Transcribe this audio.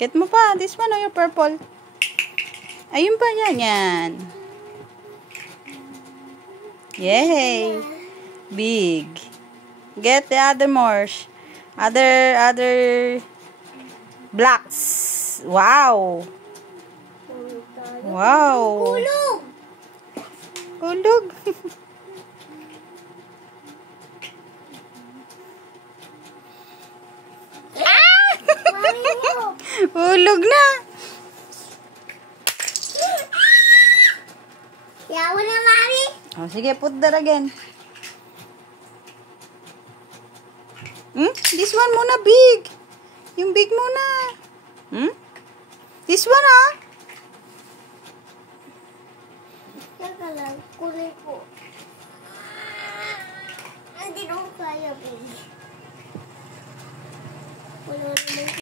Get mo pa. This one, oh, yung purple. Ayun pa, yan. Yay! Big. Get the other more. Other blocks. Wow! Wow! Hulog! Hulog! Hulog na! Yawa na, Mami! Oh, sige, put there again. This one muna, big. Yung big muna. This one, ah. Teka lang, kunin ko. Hindi ko kaya, baby. Wala naman.